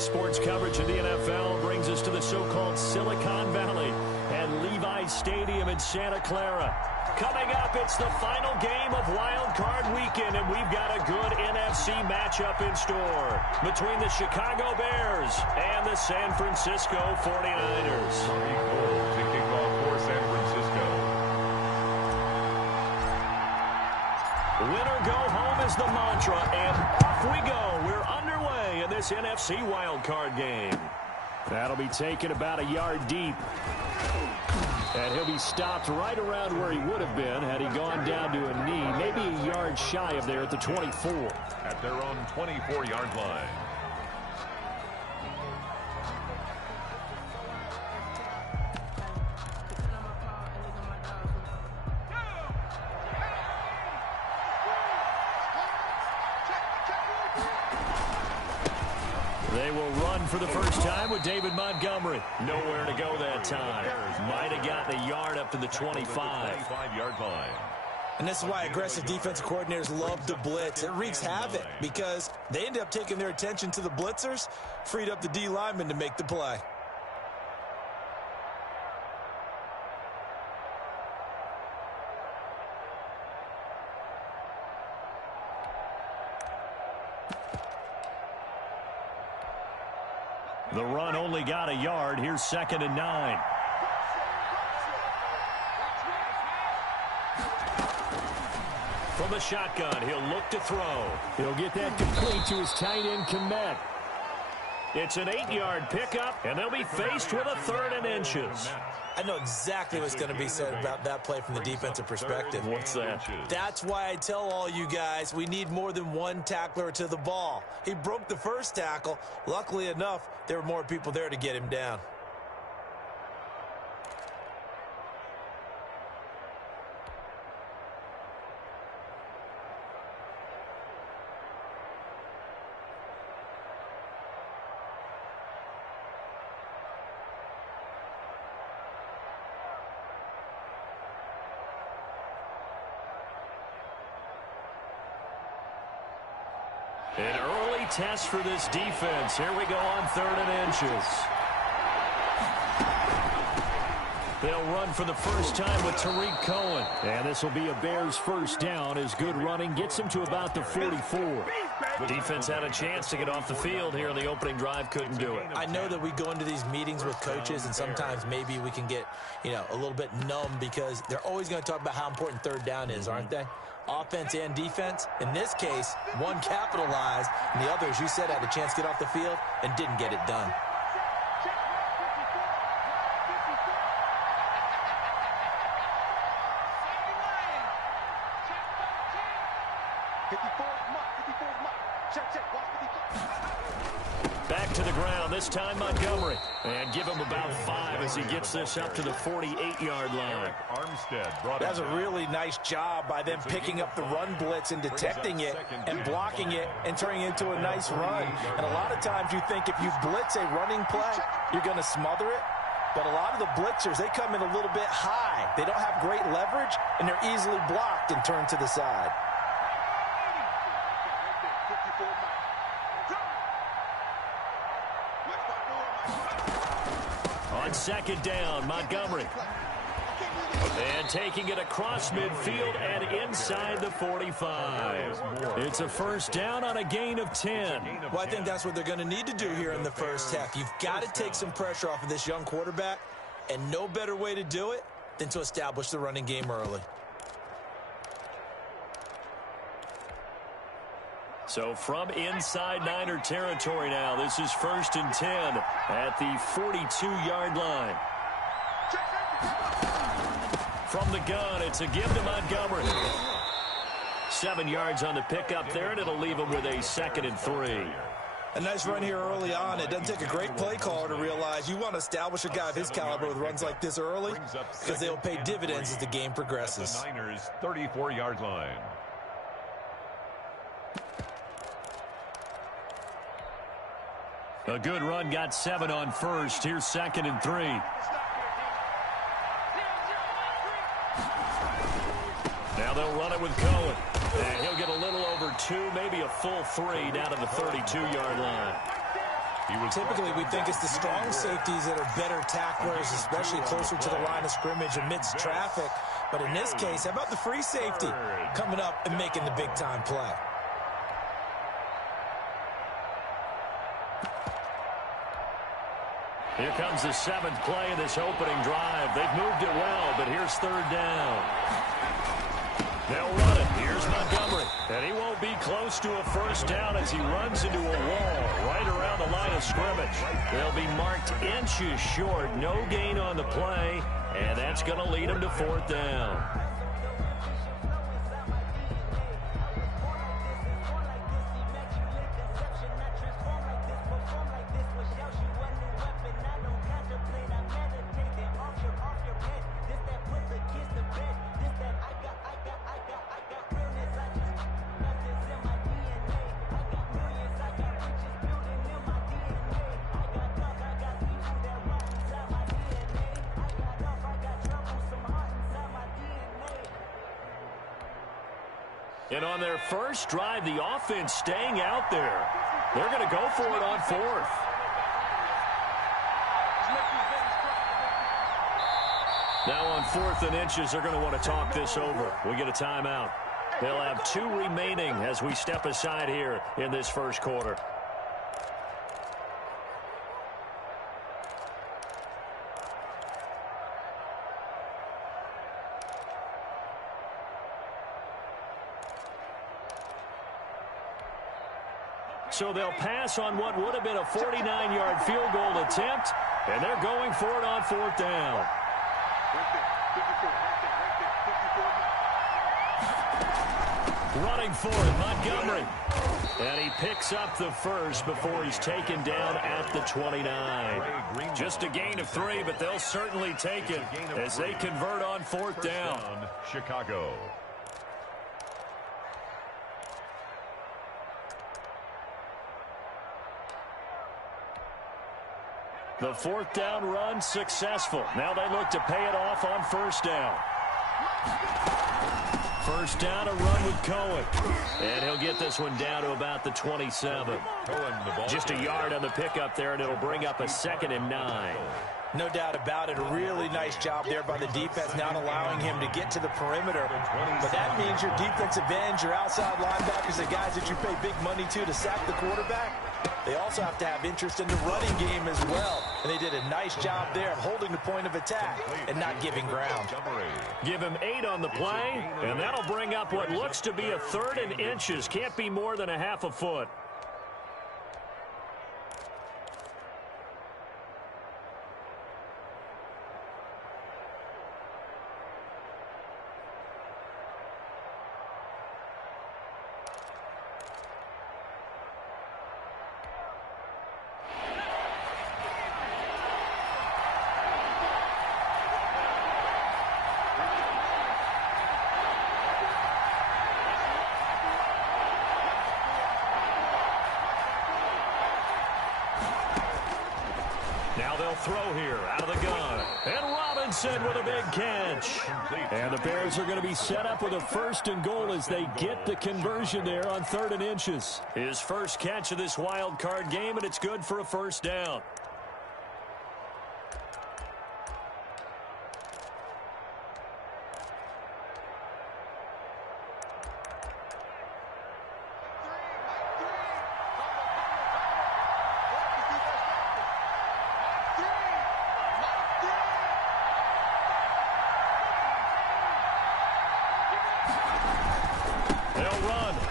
Today's sports coverage of the NFL brings us to the so-called Silicon Valley and Levi's Stadium in Santa Clara. Coming up, it's the final game of Wild Card Weekend, and we've got a good NFC matchup in store between the Chicago Bears and the San Francisco 49ers. To kick off for San Francisco. Winner go home is the mantra, and off we go. We're underway in this NFC Wild Card game. That'll be taken about a yard deep. And he'll be stopped right around where he would have been had he gone down to a knee, maybe a yard shy of there at the 24. At their own 24-yard line. They will run for the first time with David Montgomery. Nowhere to go that time. Might have gotten a yard up to the 25-yard line. And this is why aggressive defensive coordinators love to blitz. It wreaks havoc because they end up taking their attention to the blitzers, freed up the D lineman to make the play. The run only got a yard. Here's 2nd and 9. From the shotgun, he'll look to throw. He'll get that complete to his tight end, Komet. It's an 8-yard pickup, and they'll be faced with a 3rd and inches. I know exactly what's going to be said about that play from the defensive perspective. What's that? That's why I tell all you guys we need more than one tackler to the ball. He broke the first tackle. Luckily enough, there were more people there to get him down. An early test for this defense. Here we go on 3rd and inches. They'll run for the first time with Tariq Cohen. And this will be a Bears first down as good running gets him to about the 44. The defense had a chance to get off the field here in the opening drive. Couldn't do it. I know that we go into these meetings with coaches, and sometimes maybe we can get, a little bit numb because they're always going to talk about how important 3rd down is, aren't they? Offense and defense. In this case, one capitalized, and the other, as you said, had a chance to get off the field and didn't get it done. Back to the ground, this time Montgomery. And give him about 5 as he gets this up to the 48-yard line. That's a really nice job by them picking up the run blitz and detecting it and blocking it and turning it into a nice run. And a lot of times you think if you blitz a running play, you're going to smother it. But a lot of the blitzers, they come in a little bit high. They don't have great leverage, and they're easily blocked and turned to the side. On 2nd down, Montgomery. And taking it across midfield and inside the 45. It's a first down on a gain of 10. Well, I think that's what they're going to need to do here in the first half. You've got to take some pressure off of this young quarterback, and no better way to do it than to establish the running game early. So from inside Niner territory now, this is 1st and 10 at the 42-yard line. From the gun, it's a give to Montgomery. 7 yards on the pickup there, and it'll leave him with a 2nd and 3. A nice run here early on. It doesn't take a great play caller to realize you want to establish a guy of his caliber with runs like this early because they'll pay dividends as the game progresses. The Niners' 34-yard line. A good run, got 7 on first. Here's 2nd and 3. Now they'll run it with Cohen. And he'll get a little over 2, maybe a full 3 down to the 32-yard line. Typically, we think it's the strong safeties that are better tacklers, especially closer to the line of scrimmage amidst traffic. But in this case, how about the free safety coming up and making the big-time play? Here comes the seventh play of this opening drive. They've moved it well, but here's third down. They'll run it. Here's Montgomery. And he won't be close to a first down as he runs into a wall right around the line of scrimmage. They'll be marked inches short. No gain on the play, and that's going to lead him to fourth down. And on their first drive, the offense staying out there. They're going to go for it on fourth. Now on 4th and inches, they're going to want to talk this over. We get a timeout. They'll have 2 remaining as we step aside here in this first quarter. So they'll pass on what would have been a 49-yard field goal attempt, and they're going for it on 4th down. Running for it, Montgomery. And he picks up the first before he's taken down at the 29. Just a gain of 3, but they'll certainly take it as they convert on 4th down. Chicago. The 4th down run successful. Now they look to pay it off on 1st down. First down, a run with Cohen. And he'll get this one down to about the 27. Just a yard on the pickup there, and it'll bring up a 2nd and 9. No doubt about it. A really nice job there by the defense, not allowing him to get to the perimeter. But that means your defensive ends, your outside linebackers, the guys that you pay big money to sack the quarterback, they also have to have interest in the running game as well. And they did a nice job there of holding the point of attack and not giving ground. Give him 8 on the play, and that'll bring up what looks to be a 3rd and inches. Can't be more than a half a foot. Now they'll throw here out of the gun. And Robinson with a big catch. And the Bears are going to be set up with a 1st and goal as they get the conversion there on 3rd and inches. His first catch of this wild card game, and it's good for a 1st down.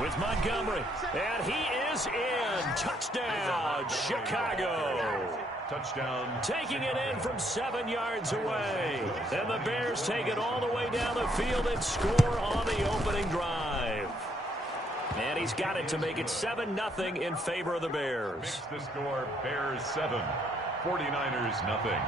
With Montgomery, and he is in. Touchdown, Chicago. Touchdown. Taking it in from 7 yards away. And the Bears take it all the way down the field and score on the opening drive. And he's got it to make it 7-0 in favor of the Bears. Makes the score Bears 7, 49ers nothing.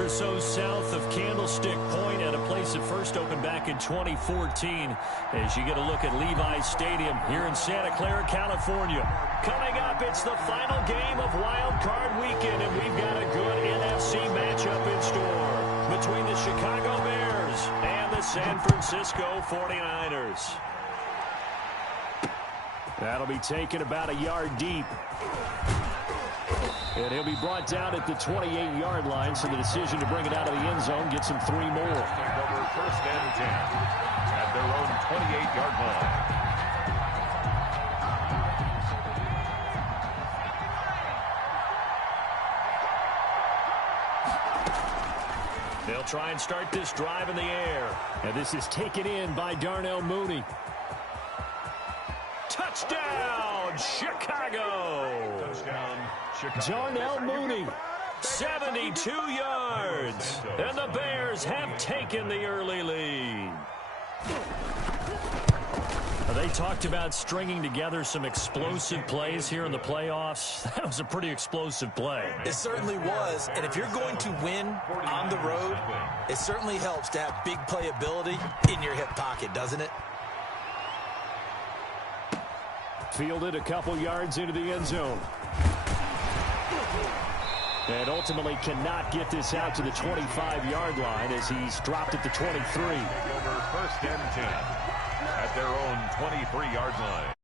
or so south of Candlestick Point at a place that first opened back in 2014 as you get a look at Levi Stadium here in Santa Clara, California. Coming up, it's the final game of Wild Card Weekend, and we've got a good NFC matchup in store between the Chicago Bears and the San Francisco 49ers. That'll be taken about a yard deep. And he'll be brought down at the 28-yard line, so the decision to bring it out of the end zone gets him 3 more. Over first and 10 at their own 28-yard line. They'll try and start this drive in the air. And this is taken in by Darnell Mooney. Touchdown, Chicago! Touchdown, Chicago. Darnell Mooney, 72 yards. And the Bears have taken the early lead. They talked about stringing together some explosive plays here in the playoffs. That was a pretty explosive play. It certainly was, and if you're going to win on the road, it certainly helps to have big playability in your hip pocket, doesn't it? Fielded a couple yards into the end zone. And ultimately cannot get this out to the 25-yard line as he's dropped at the 23. Over first and 10 at their own 23-yard line.